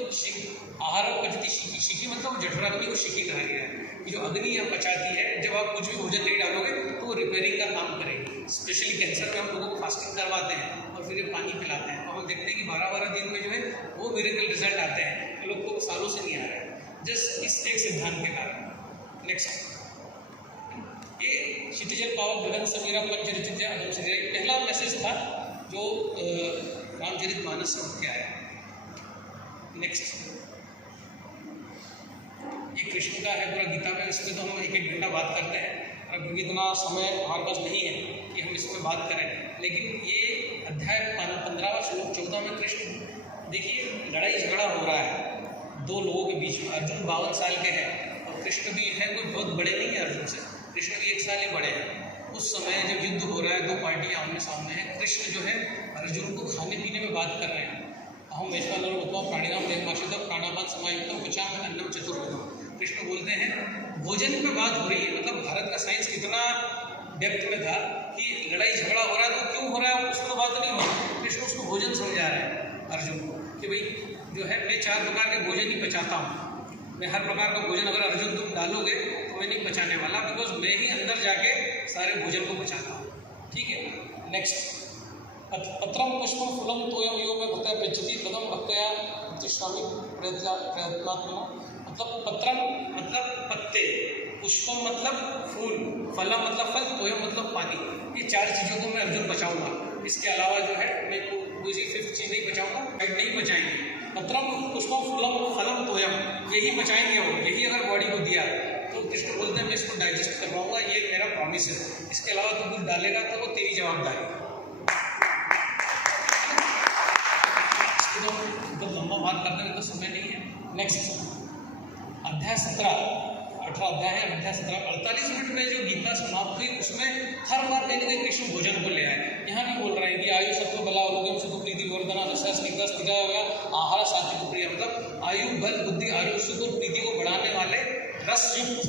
आहार पचती शिखी मतलब जठराग्नि को शिखी कहा गया है, ये जो अग्नि यहाँ पचाती है, जब आप कुछ भी भोजन नहीं डालोगे तो वो रिपेयरिंग का काम करेगी। स्पेशली कैंसर में हम लोगों को फास्टिंग करवाते हैं और फिर ये पानी पिलाते हैं, तो हम देखते हैं कि 12-12 दिन में जो है वो मिरेकल रिजल्ट आते हैं, लोग को सालों से नहीं आ रहा है, जस्ट इस एक सिद्धांत के कारण। नेक्स्ट, ये क्षितिजल पावक गगन समीरा पंचरित अदम शरीर, पहला मैसेज था जो रामचरितमानस से उठ के आया। नेक्स्ट, ये कृष्ण का है पूरा गीता में, इसमें तो हम 1-1 घंटा बात करते हैं, और क्योंकि इतना समय हमारे पास नहीं है कि हम इसमें बात करें, लेकिन ये अध्याय 15वां श्लोक 14 में कृष्ण, देखिए लड़ाई झगड़ा हो रहा है दो लोगों के बीच में। अर्जुन 52 साल के हैं और कृष्ण भी हैं, कोई बहुत बड़े नहीं है अर्जुन से, कृष्ण भी 1 साल ही बड़े हैं। उस समय जब युद्ध हो रहा है, दो पार्टियां आमने सामने हैं, कृष्ण जो है अर्जुन को खाने पीने में बात कर रहे हैं। हम वैश्वानरोत्तम प्राणिनाम देहमाश्रित प्राणापान समायुक्तम पचाम अन्नम चतुर्विधम, कृष्ण बोलते हैं भोजन पे बात हो रही है, मतलब भारत का साइंस कितना डेप्थ में था कि लड़ाई झगड़ा हो रहा है तो क्यों हो रहा है उसको बात नहीं हो रही, कृष्ण उसको भोजन समझा रहे हैं अर्जुन को कि भाई जो है मैं 4 प्रकार के भोजन ही पचाता हूँ, मैं हर प्रकार का भोजन अगर अर्जुन तुम डालोगे तो मैं नहीं पचाने वाला, बिकॉज मैं ही अंदर जाके सारे भोजन को पचाता हूँ। ठीक है, नेक्स्ट, पत्रम पुष्पम फूलम तोयम यो में भक्ता बेचती पदम भक्तया प्रतिष्ठामी प्रयत्नात्मना, मतलब पत्रम मतलब पत्ते, पुष्पम मतलब फूल, फलम मतलब फल, तोयम मतलब पानी, ये 4 चीज़ों को मैं अर्जुन बचाऊंगा। इसके अलावा जो है मैं दूसरी 5th चीज़ नहीं बचाऊंगा, नहीं बचाएंगे। पत्रम पुष्पम फूलम फलम तोयम, यही बचाएंगे वो, यही अगर बॉडी को दिया तो कृष्ण बोलते हैं मैं इसको डाइजेस्ट करवाऊंगा, ये मेरा प्रॉमिस है, इसके अलावा तू कुछ डालेगा तो वो तेरी जवाबदारी। इसको तो लंबा बात करने में तो समय नहीं है। नेक्स्ट अध्याय 17, 18 अध्याय है, अध्याय 17 48 मिनट में जो गीता समाप्त हुई उसमें हर बार कहीं ना कहीं कृष्ण भोजन को ले आए। यहाँ भी बोल रहे हैं कि आयु सत्व बला आरोग्यम सुख प्रीति वर्धना आहार सात्विक प्रिय, मतलब आयु बल बुद्धि आरोग्य सुख और प्रीति को बढ़ाने वाले रसयुक्त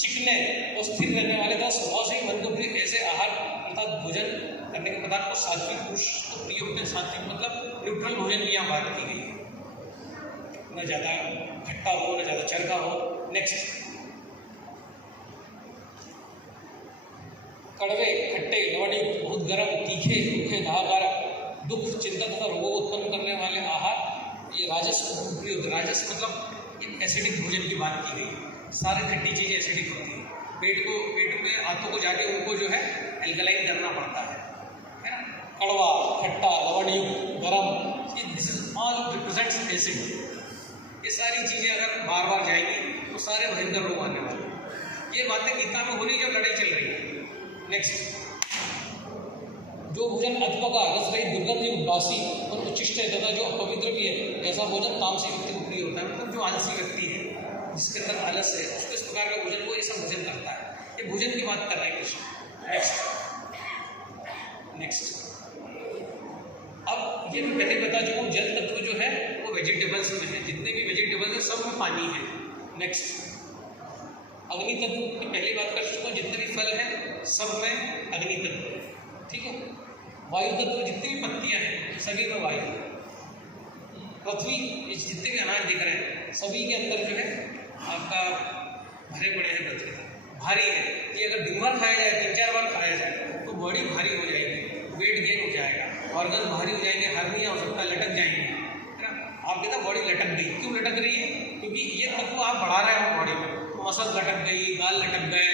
चिकने और स्थिर रहने वाले का स्वभाव से मन को प्रिय ऐसे आहार अर्थात भोजन करने के पदार्थ को सात्विक पुरुष को प्रिय होते हैं। सात्विक मतलब न्यूट्रल भोजन की यहाँ बात की गई, न ज़्यादा खट्टा हो न ज़्यादा चरका हो। नेक्स्ट कड़वे खट्टे लवणी बहुत गर्म तीखे रूखे दाहकारक दुख चिंता तथा रोगों को उत्पन्न करने वाले आहार ये राजस उपयोग। राजस मतलब एक एसिडिक भोजन की बात की गई। सारी खट्टी चीज़ें एसिडिक होती हैं, पेट में आंतों को जाके उनको जो है एल्कलाइन करना पड़ता है ना। कड़वा खट्टा लवणयुक्त गरम, this is all represents acid. ये सारी चीज़ें अगर बार बार जाएंगी तो सारे भयंकर रोग आने वाले। ये बातें गीता में हो रही जब लड़ाई चल रही है। नेक्स्ट जो भोजन अथवा का रस रहित दुर्गंध बासी और उच्चिष्ट है तथा जो अपवित्र भी है ऐसा भोजन तामसी व्यक्ति को प्रिय होता है। मतलब जो आलसी व्यक्ति है जिसके अंदर आलस है उसको इस प्रकार का भोजन वो ऐसा भोजन करता है। ये भोजन की बात कर रहे हैं कृष्ण। नेक्स्ट अब ये तो पहले बता चुका हूँ, जल तत्व जो है वो वेजिटेबल्स में है, जितने भी वेजिटेबल्स हैं सब में पानी है। नेक्स्ट अग्नि तत्व की पहली बात कर चुका हूँ, जितने भी फल हैं सब में अग्नि तत्व, ठीक है। वायु तत्व जितनी भी पत्तियां हैं सभी में वायु है। पृथ्वी जितने भी अनाज दिख रहे हैं सभी के अंदर जो है आपका भरे पड़े हैं पृथ्वी, भारी है। ये अगर दिन भर खाया जाए 3-4 बार खाया जाए तो बॉडी भारी हो जाएगी, वेट गेन हो जाएगा, ऑर्गन भारी हो जाएंगे, हर्निया हो सकता है, लटक जाएंगे, है ना। आप कहते हैं बॉडी लटक गई, क्यों लटक रही है? क्योंकि ये तत्व आप बढ़ा रहे हो बॉडी में। मसल लटक गई, गाल लटक गए,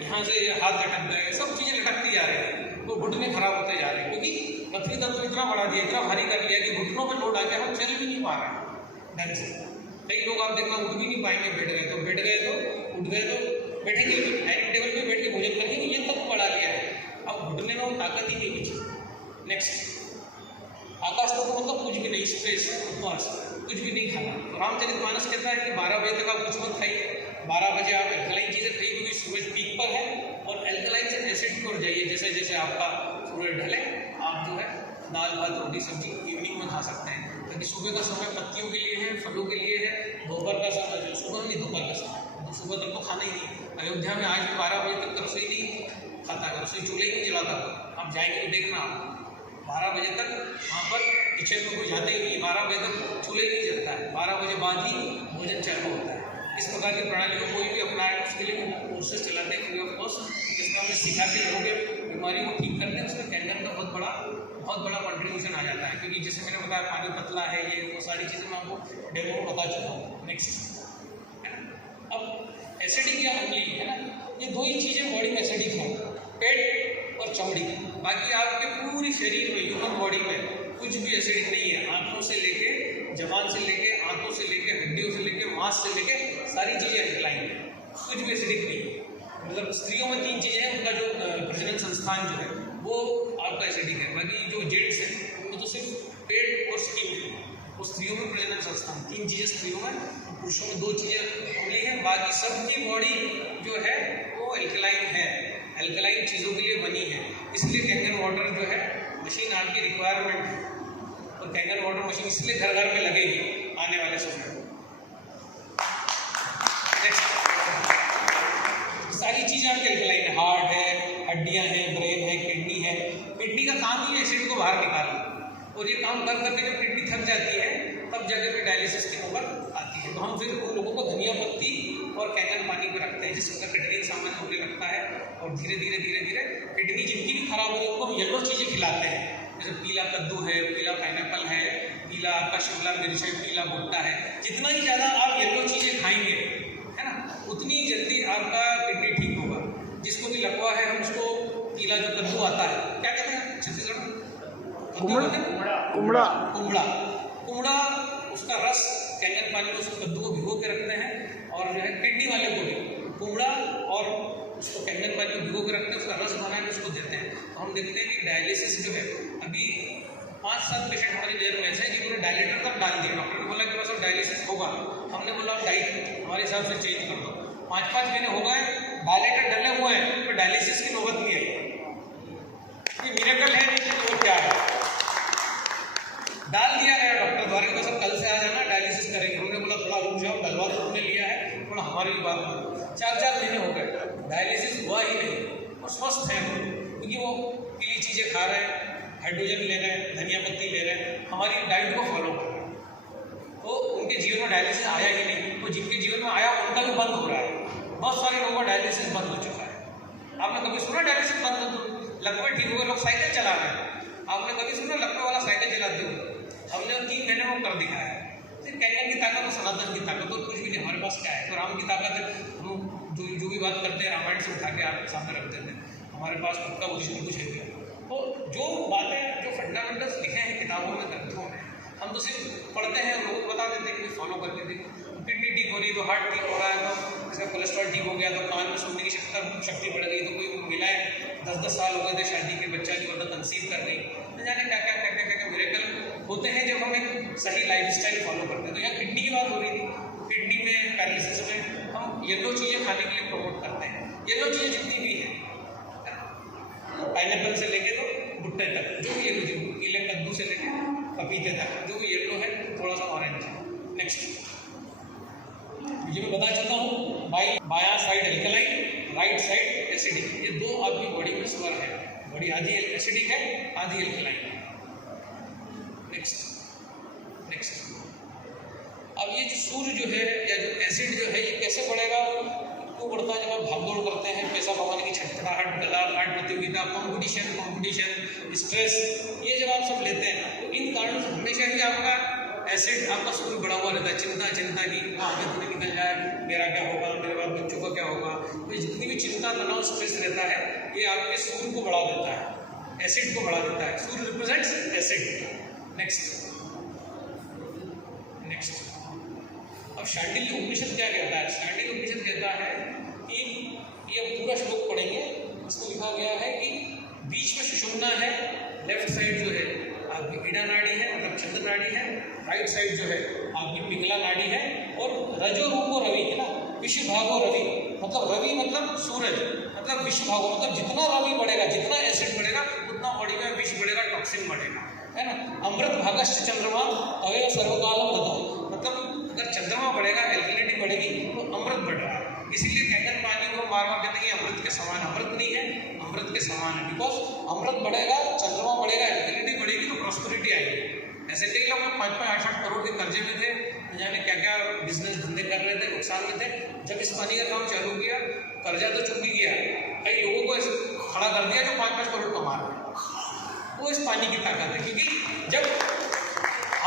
यहाँ से हाथ लटक गए, सब चीज़ें लटकती जा रही हैं, तो घुटने खराब होते जा रहे हैं। क्योंकि पृथ्वी तत्व इतना बढ़ा दिया, इतना भारी कर लिया कि घुटनों पर लोड आके हम चल भी नहीं पा रहे हैं ढंग से। कई लोग आप देखना उठ भी नहीं पाएंगे, बैठ गए तो उठ गए तो बैठेंगे भी, डाइनिंग टेबल पे बैठ के भोजन करेंगे, ये तत्व बढ़ा लिया है। अब घुटने में वो ताकत ही नहीं बची। नेक्स्ट आकाश तत्व मतलब कुछ भी नहीं, स्पेस उपवास, कुछ भी नहीं खाना। तो रामचरितमानस कहता है कि 12 बजे तक आप कुछ मत खाइए, 12 बजे आप एल्कलाइन चीज़ें खाइए क्योंकि सूरज पीक पर है, और एल्कलाइन से एसिड पर जाइए। जैसे जैसे आपका सूरज ढले आप जो है दाल भात रोटी सब्जी इवनिंग में खा सकते हैं, ताकि सुबह का समय पत्तियों के लिए है, फलों के लिए है, दोपहर का समय जो सुबह नहीं दोपहर का समय, तो सुबह तक तो खाना ही नहीं। अयोध्या में आज भी 12 बजे तक रसोई नहीं खाता, रसोई चूल्हे ही नहीं जलाता। आप जाएंगे तो देखना 12 बजे तक वहाँ पर किचन में कोई जाता ही नहीं, 12 बजे तक चूल्हे ही नहीं जलता है, 12 बजे बाद ही भोजन चालू होता है। इस प्रकार की प्रणाली को कोई भी अपनाए उसके लिए कोर्सेज चलाते हैं फ्री ऑफ कॉस्ट, जिसमें हमें सिखाते लोगों के बीमारी को ठीक करते हैं। उसमें कैंडन का बहुत बड़ा कंट्रीब्यूशन आ जाता है, क्योंकि जैसे मैंने बताया पानी पतला है, ये वो सारी चीज़ें मैं आपको डेमो में बता चुका हूँ। नेक्स्ट है ना, अब एसिडिक या अम्ली है ना, ये दो ही चीज़ें बॉडी में एसिडिक हैं, पेट और चमड़ी। बाकी आपके पूरी शरीर में, ह्यूमन बॉडी में कुछ भी एसिडिक नहीं है। आँखों से लेके, जबान से लेके, आँखों से लेके, हड्डियों से लेके, मांस से लेके सारी चीज़ें एल्कलाइन है, कुछ भी एसिडिक नहीं है। मतलब स्त्रियों में 3 चीज़ें हैं, उनका जो प्रजनन संस्थान जो है वो आपका एसिडिक है। बाकी जो जेंट्स हैं उनको तो सिर्फ पेट और स्किन है, और स्त्रियों में प्रजनन संस्थान, 3 चीज़ें स्त्रियों में, पुरुषों में 2 चीज़ें अम्लीय हैं। बाकी सबकी बॉडी जो है वो एल्कलाइन है, एल्कलाइन चीज़ों के लिए बनी है। इसलिए कैंगन वाटर जो है मशीन आपकी रिक्वायरमेंट है, और कैंगन वाटर मशीन इसलिए घर घर में लगेगी आने वाले समय में। सारी चीज़ें आपकी एल्कलाइन है, हार्ट है, हड्डियाँ हैं, ब्रेन है, किडनी है। किडनी का काम ही है एसिड को बाहर निकालना, और ये काम कर करके जब किडनी थक जाती है तब जाके फिर डायलिसिस की नौबत आती है। तो हम फिर उन लोगों को धनिया पत्ती और कैंगन पानी पे रखते हैं, जिससे उनका किडनी सामान्य होने लगता है, और धीरे धीरे किडनी जिनकी भी खराब हो रही है उनको हम येलो चीज़ें खिलाते हैं। जैसे पीला कद्दू है, पीला पाइनएप्पल है, पीला आपका शिमला मिर्च है, पीला भुट्टा है। जितना ही ज़्यादा आप येलो चीज़ें खाएंगे है ना, उतनी जल्दी आपका किडनी ठीक होगा। जिसको भी लकवा है हम उसको पीला जो कद्दू आता है, क्या कहते हैं छत्तीसगढ़ में? कुमड़ा, उसका रस कैंगन पानी में उसको कद्दू को भिगो के रखते हैं, और जो है किडनी वाले को भी कुमड़ा और उसको कैंगन पानी में भिगो के रखते हैं, उसका रस बना के उसको देते हैं। तो हम देखते हैं कि डायलिसिस जो है, अभी 5-7 पेशेंट हमारी देर में ऐसे हैं जिन्होंने डायलेटर तक डाल दिया। डॉक्टर ने बोला कि बस अब डायलिसिस होगा, हमने बोला आप डाइट हमारे हिसाब से चेंज कर दो। 5-5 महीने हो गए, डायलेटर डले हुए हैं, तो डायलिसिस की नौबत नहीं आई। ये मिरेकल है नहीं तो क्या है, डाल दिया गया डॉक्टर द्वारा कि सर कल से आ जाना डायलिसिस करेंगे। हमने बोला थोड़ा रुक जाओ, डलवा तो तुमने लिया है, थोड़ा हमारी भी बात मानो। 4-4 महीने हो गए, डायलिसिस हुआ ही नहीं और स्वस्थ हैं क्योंकि वो पीली चीज़ें खा रहे हैं, हाइड्रोजन ले रहे हैं, धनिया पत्ती ले रहे हैं, हमारी डाइट को फॉलो कर रहे हैं। तो उनके जीवन में डायलिसिस आया ही नहीं। तो जिनके जीवन में आया उनका भी बंद हो रहा है। बहुत सारे लोगों का डायलिसिस बंद हो चुका है। आपने कभी सुना डायलिसिस बंद हो? लकवे ठीक हुए लोग साइकिल चला रहे हैं। आपने कभी सुना लकवे वाला साइकिल चलाते हो? हमने 3 महीने में कर दिखाया है। फिर कैंगन की ताकत और सनातन की ताकत और कुछ भी नहीं, हमारे पास क्या है? तो राम की ताकत है, हम जो भी बात करते हैं रामायण से उठा के आपके सामने रख देते हैं। हमारे पास खुद का कुछ है भी। तो जो बातें, जो फंडामेंटल्स लिखे हैं किताबों में, ग्रंथों में, हम तो सिर्फ पढ़ते हैं, लोगों को बता देते हैं कि फॉलो करके देखो। किडनी ठीक हो रही तो हार्ट ठीक हो रहा है, तो इसका कोलेस्ट्रॉल ठीक हो गया, तो कान में सुनने की शक्ति बढ़ गई। तो कोई महिलाएं 10-10 साल हो गए थे शादी के, बच्चा की औरत कंसीव कर गई, न जाने क्या क्या मिरेकल होते हैं जब हम एक सही लाइफस्टाइल फॉलो करते हैं। तो यहाँ किडनी की बात हो रही थी, किडनी में पैरालिसिस में हम येलो चीज़ें खाने के लिए प्रमोट करते हैं। येलो चीज़ें जितनी भी हैं, पाइनएप्पल से लेके तो भुट्टे तक, जो भी येलो चीज़, केले कद्दू से लेके पपीते तक, जो भी येलो है थोड़ा सा ऑरेंज है। नेक्स्ट ये मैं बता चुका हूँ, बायां side alkaline, right side acidic. ये दो आपकी बॉडी में स्वर है, बॉडी आधी एसिडिक है, आधी एल्कलाइन। नेक्स्ट अब ये जो सूर्य जो है या जो एसिड जो है, ये कैसे बढ़ेगा? क्यों बढ़ता है? जब आप भागदौड़ करते हैं, पैसा कमाने की छटपटाहट, गलाघाट, प्रतियोगिता, कंपटीशन, स्ट्रेस, ये जब आप सब लेते हैं तो इन कारणों से हमेशा ही आपका एसिड, आपका सूर्य बढ़ा हुआ रहता है। चिंता की आगे तो निकल जाए, मेरा क्या होगा, मेरे बाद बच्चों का क्या होगा। तो जितनी भी चिंता, तनाव, स्ट्रेस रहता है, ये आपके सूर्य को बढ़ा देता है, एसिड को बढ़ा देता है। सूर्य रिप्रेजेंट्स एसिड। नेक्स्ट अब शांडिल्य उपनिषद क्या कहता है? शांडिल्य उपनिषद कहता है कि ये पूरा श्लोक पढ़ेंगे, उसको लिखा गया है कि बीच में सुषुम्ना है, लेफ्ट साइड जो है आपकी ईड़ा नाड़ी है, मतलब चंद्र नाड़ी है, राइट साइड जो है आपकी पिंगला नाड़ी है, और रजो रूपो रवि है ना, विश्व भागो रवि, मतलब रवि मतलब सूरज, मतलब विश्व भागो मतलब जितना रवि बढ़ेगा, जितना एसिड बढ़ेगा, उतना बॉडी में विष बढ़ेगा, टॉक्सिन बढ़ेगा, है ना। अमृत भागश्च चंद्रमा अवयव सर्वकालम तथा, मतलब अगर चंद्रमा बढ़ेगा, एल्कलिनिटी बढ़ेगी, तो अमृत बढ़ रहा है। इसीलिए कैंगन पानी को बार बार कहते हैं अमृत के समान। अमृत नहीं है, अमृत के समान है, बिकॉज अमृत बढ़ेगा, चंद्रमा बढ़ेगा, एल्कलिनिटी बढ़ेगी तो प्रॉस्पेरिटी आएगी। ऐसे कई लोग 5-5-8 करोड़ के कर्जे में थे, न जाने क्या क्या बिजनेस धंधे कर रहे थे, नुकसान में थे। जब इस पानी का काम चालू किया, कर्जा तो चुक ही गया, कई लोगों को ऐसे खड़ा कर दिया जो 5-5 करोड़ कमा रहे हैं। वो इस पानी की ताकत है, क्योंकि जब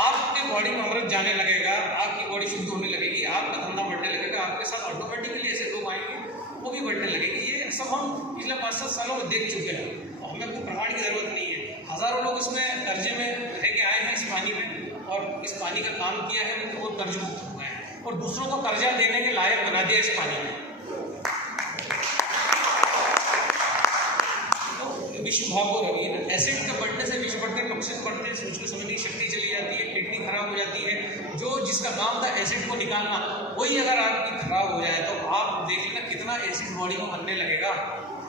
आपकी बॉडी में अमृत जाने लगेगा, आपकी बॉडी शुद्ध होने लगेगी, आपका धंधा बढ़ने लगेगा, आपके साथ ऑटोमेटिकली ऐसे लोग आएंगे, वो भी बढ़ने लगेगी। ये सब हम पिछले 5-7 सालों में देख चुके हैं, हमें कोई प्रमाण की जरूरत नहीं है। हज़ारों लोग इसमें कर्जे में रह के आए हैं इस पानी में, और इस पानी का काम किया है, तो वो कर्ज मुक्त हुए हैं और दूसरों को कर्जा देने के लायक बना दिया इस पानी में। विश्व भागो रवि, एसिड के बढ़ने से विष बढ़ते, टॉक्सिन बढ़ते, सोचने समझने की शक्ति चली जाती है, किडनी खराब हो जाती है। जो जिसका काम था एसिड को निकालना, वही अगर आपकी खराब हो जाए तो आप देख लेना कितना एसिड बॉडी में बनने लगेगा।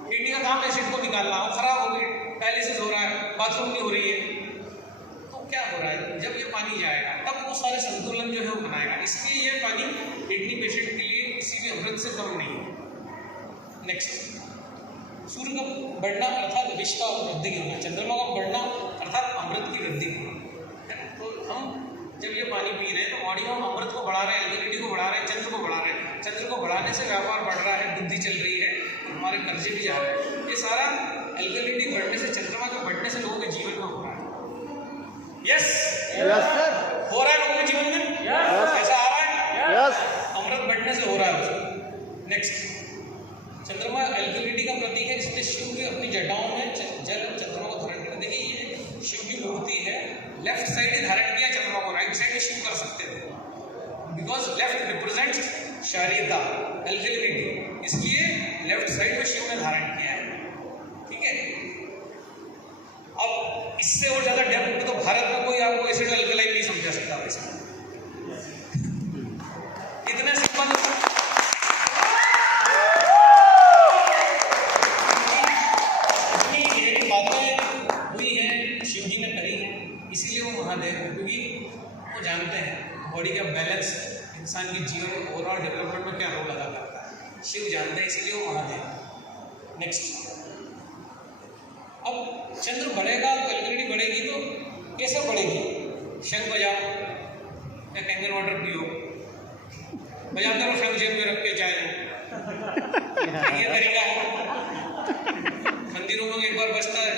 किडनी का काम एसिड को निकालना, वो खराब हो गई, डायलिसिस हो रहा है, बाथरूम नहीं हो रही है, तो क्या हो रहा है? जब ये पानी जाएगा तब वो सारे संतुलन जो है वो बनाएगा। इसलिए ये पानी किडनी पेशेंट के लिए किसी भी अमृत से कम नहीं है। नेक्स्ट, सूर्य का बढ़ना अर्थात विष का वृद्धि होना, चंद्रमा का बढ़ना अर्थात अमृत की वृद्धि होना, है ना। तो हम जब ये पानी पी रहे हैं तो बॉडी में हम अमृत को बढ़ा रहे हैं, एल्कलिनिटी को बढ़ा रहे हैं, चंद्र को बढ़ा रहे हैं। चंद्र को बढ़ाने से व्यापार बढ़ रहा है, बुद्धि चल रही है, हमारे कर्जे भी जा रहे हैं। ये सारा एल्कलिनिटी बढ़ने से, चंद्रमा के बढ़ने से लोगों के जीवन में हो रहा है। यस सर, हो रहा है लोगों के जीवन में, ऐसा आ रहा है, अमृत बढ़ने से हो रहा है। नेक्स्ट, चंद्रमा एल्कलिनिटी का प्रतीक है, इसलिए शिव भी अपनी जटाओं में जल चंद्रमा को धारण करते। देखिए ये शिव की मूर्ति है, लेफ्ट साइड ही धारण किया चंद्रमा को, राइट साइड में शिव कर सकते थे, बिकॉज लेफ्ट रिप्रेजेंट्स शारीरता, एल्कलिनिटी, इसलिए लेफ्ट साइड में शिव ने धारण किया है, ठीक है। अब इससे और ज्यादा डेप्थ तो भारत में कोई आपको एसिड अल्कलाइन नहीं समझा सकता वैसे, इतने सिंपल महादेव, क्योंकि वो जानते हैं बॉडी का बैलेंस इंसान के जीवन में ओवरऑल डेवलपमेंट में क्या रोल अदा करता है, शिव जानते हैं, इसलिए वो महादेव। नेक्स्ट, अब चंद्र बढ़ेगा, कैलकुलेटी बढ़ेगी तो कैसे बढ़ेगी? शंख बजाओ या कैंगल वाटर पियो, बजाते रहो शंख जेब में रख के चाहे, ये तरीका है। मंदिरों में एक बार बजता है,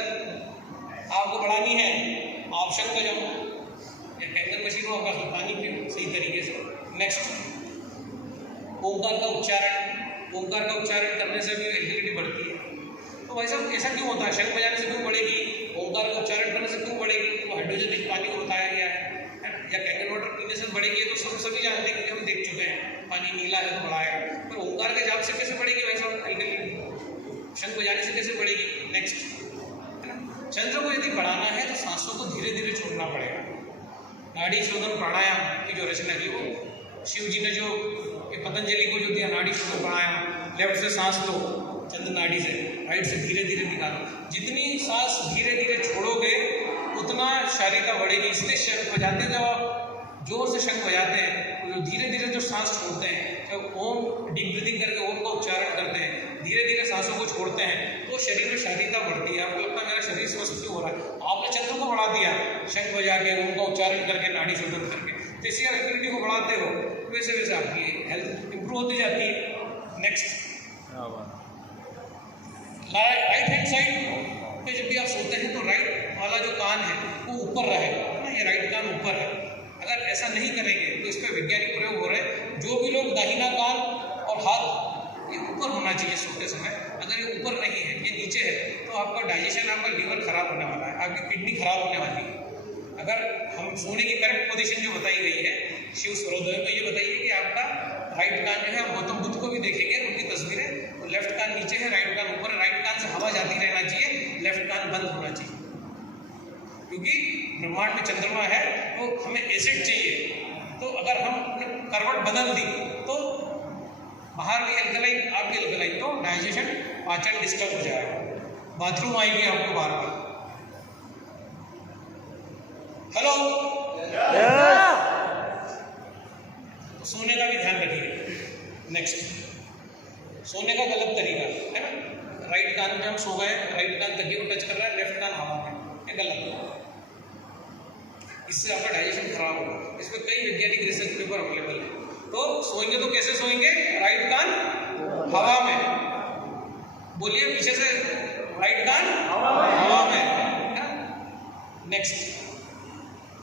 आपको बढ़ानी है आप शंख बजाओ या कैंगल मशीन होगा तो पानी पियो सही तरीके से। नेक्स्ट, ओंकार का उच्चारण, ओंकार का उच्चारण करने से भी एलिजिबिलिटी बढ़ती है। तो भाई साहब ऐसा क्यों होता है? शंख बजाने से क्यों बढ़ेगी? ओंकार का उच्चारण करने से क्यों बढ़ेगी? तो हाइड्रोजन रिच पानी को बताया गया है। या कैंगल वाटर पीने से बढ़ेगी, तो सभी जानते हैं, हम देख चुके हैं, पानी नीला है तो बढ़ाएगा। पर ओंकार के जाप से कैसे बढ़ेगी भाई साहब एलिजिबिलिटी? शंख बजाने से कैसे बढ़ेगी? नेक्स्ट, चंद्र को यदि बढ़ाना है तो सांसों को धीरे धीरे छोड़ना पड़ेगा। नाड़ी शोधन प्राणायाम की जो रचना की, वो शिव जी ने जो पतंजलि को जो दिया, नाड़ी शोधन प्राणायाम, लेफ्ट से सांस लो चंद्र नाड़ी से, राइट से धीरे धीरे निकालो। जितनी सांस धीरे धीरे छोड़ोगे उतना शारीरिकता बढ़ेगी। इसलिए शंख बजाते जब आप जोर से शंख बजाते हैं तो जो धीरे धीरे जो सांस छोड़ते हैं, जब ओम डीप ब्रीदिंग करके ओम का उच्चारण करते हैं, धीरे धीरे सांसों को छोड़ते हैं, तो शरीर में शारीरिकता बढ़ती है। आपको लगता है मेरा शरीर स्वस्थ क्यों हो रहा है? आपने चंद्र को बढ़ा दिया शंख बजा के, ओम का उच्चारण करके, नाड़ी शोधन करके। तो इसी एक्टिविटी को बढ़ाते हो वैसे वैसे आपकी हेल्थ इंप्रूव होती जाती है। नेक्स्ट, राइट हैंड साइड पे जब भी आप सोते हैं तो राइट वाला जो कान है वो ऊपर रहेगा ना, ये राइट कान ऊपर है। अगर ऐसा नहीं करेंगे तो इस पर वैज्ञानिक प्रयोग हो रहे हैं। जो भी लोग दाहिना कान और हाथ ये ऊपर होना चाहिए सोते समय, अगर ये ऊपर नहीं है, ये नीचे है, तो आपका डाइजेशन, आपका लीवर खराब होने वाला है, आपकी किडनी खराब होने वाली है। अगर हम सोने की करेक्ट पोजीशन जो बताई गई है शिव सर्वोदय में, ये बताइए कि आपका राइट कान जो है, गौतम बुद्ध को भी देखेंगे उनकी तस्वीरें, तो लेफ्ट कान नीचे है, राइट कान ऊपर है। राइट कान से हवा जाती रहना चाहिए, लेफ्ट कान बंद होना चाहिए, क्योंकि ब्रह्मांड में चंद्रमा है तो हमें एसिड चाहिए। तो अगर हम अपने करवट बदल दी तो बाहर भी एल्कलाइन, आप भी एल्कलाइन, तो डाइजेशन, पाचन डिस्टर्ब हो जाएगा, बाथरूम आएगी आपको बार बार। हेलो, तो सोने का भी ध्यान रखिए। नेक्स्ट, सोने का गलत तरीका है ना, राइट कान में हम सो गए, राइट कान तकिए को टच कर रहा है, लेफ्ट कान हवा में, ये गलत है। इससे आपका डाइजेशन खराब होगा। इस पर कई वैज्ञानिक रिसर्च पेपर अवेलेबल है। तो सोएंगे तो कैसे सोएंगे? राइट कान हवा में, बोलिए पीछे से, राइट कान हवा में। नेक्स्ट,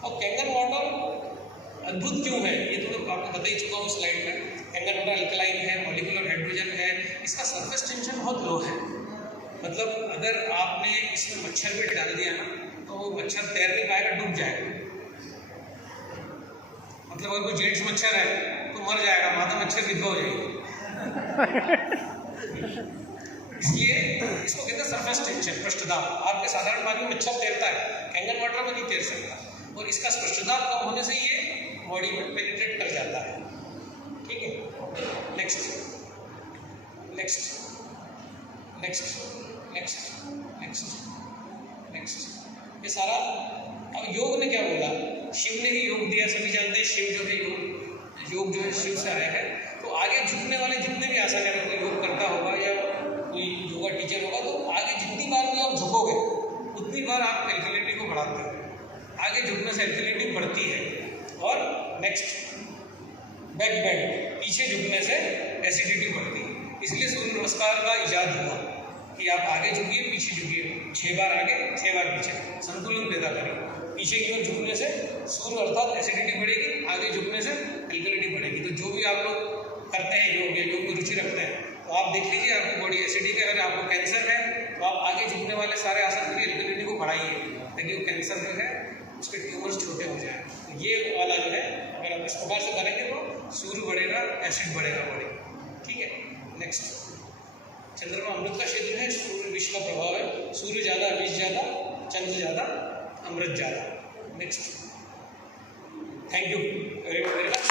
और कैंगल वाटर अद्भुत क्यों है ये तो आपको बता ही चुका हूँ स्लाइड में। कैंगल वाटर अल्कलाइन है, मॉलिक्यूलर हाइड्रोजन है, इसका सरफेस टेंशन बहुत लो है। मतलब अगर आपने इसमें मच्छर भी डाल दिया ना तो वो मच्छर तैर नहीं पाएगा, डूब जाएगा। मतलब अगर कोई जेंट्स मच्छर है तो मर जाएगा, मादा मच्छर विधवा हो जाएगी। इसलिए इसको कहते हैं सरफेस टेंशन, पृष्ठदाब। आपके साधारण पानी में मच्छर तैरता है, कैंगल वाटर में नहीं तैर सकता, और इसका पृष्ठदाब कम होने से ये बॉडी में पेनिट्रेट कर जाता है। ठीक है, next next next next next next, ये सारा। अब योग ने क्या बोला? शिव ने ही योग दिया, सभी जानते हैं शिव जो है योग जो है शिव से आया है। तो आगे झुकने वाले जितने भी आसन, अगर कोई योग करता होगा या कोई योगा टीचर होगा, तो आगे जितनी बार भी आप झुकोगे उतनी बार आप एल्कलिनिटी को बढ़ाते हो। आगे झुकने से एल्कलिनिटी बढ़ती है। और नेक्स्ट, बैक बेंड, पीछे झुकने से एसिडिटी बढ़ती है। इसलिए सूर्य नमस्कार का इजाद हुआ कि आप आगे झुकिए, पीछे झुकिए, 6 बार आगे 6 बार पीछे, संतुलन पैदा करें। पीछे की ओर झुकने से सूर्य अर्थात एसिडिटी बढ़ेगी, आगे झुकने से एल्कलिनिटी बढ़ेगी। तो जो भी आप लोग करते हैं योग या योग में रुचि रखते हैं, तो आप देख लीजिए आपकी बॉडी एसिडिक है। अगर आपको कैंसर है तो आप आगे झुकने वाले सारे आसन करिए, एल्कलिनिटी को बढ़ाइए, ताकि वो कैंसर जो है उसके ट्यूमर्स छोटे हो जाए। तो ये वाला जो है अगर आप इस प्रकार से करेंगे तो सूर्य बढ़ेगा, एसिड बढ़ेगा बॉडी। ठीक है, नेक्स्ट, चंद्रमा अमृत का क्षेत्र है, सूर्य विष का प्रभाव है। सूर्य ज़्यादा, विष ज़्यादा, चंद्र ज़्यादा, अमृत ज़्यादा। Next, thank you very much.